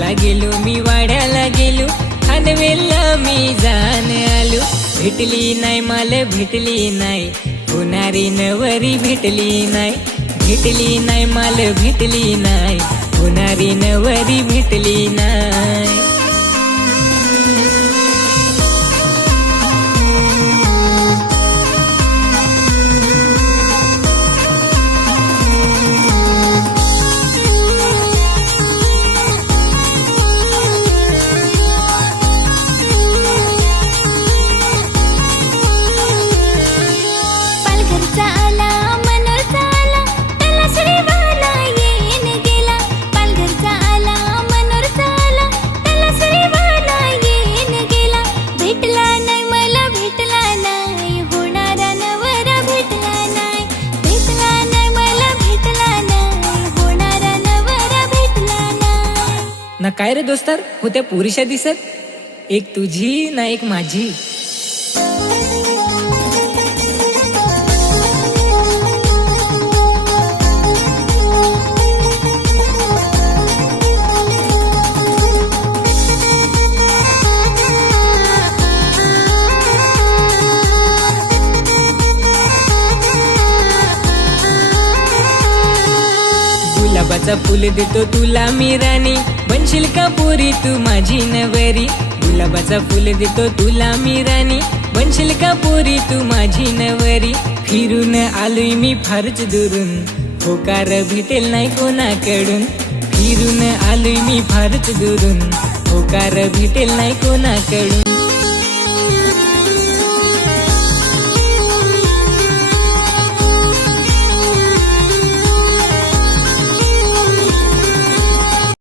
वाड्याला गेलो मी वाड्याला गेलो खानवेलला मी जाण आलो भेटली नाही मला भेटली नाही होणारी नवरी भेटली नाही भेटली नाही मला भेटली नाही होणारी नवरी भेटली नाही। ना काय रे दोस्तर होत्या पुरीशा दिसत एक तुझी ना एक माझी। गुलाबाचा फुल देतो तुला मी राणी बनशील का पोरी तू माझी नवरी गुलाबाचा फुल देतो तुला मी राणी बनशील का पोरी तू माझी नवरी फिरून आलोय मी फारच दुरून होकार भेटेल नाही कोणाकडून फिरून आलोय मी फारच दुरून होकार भेटेल नाही कोणाकडून।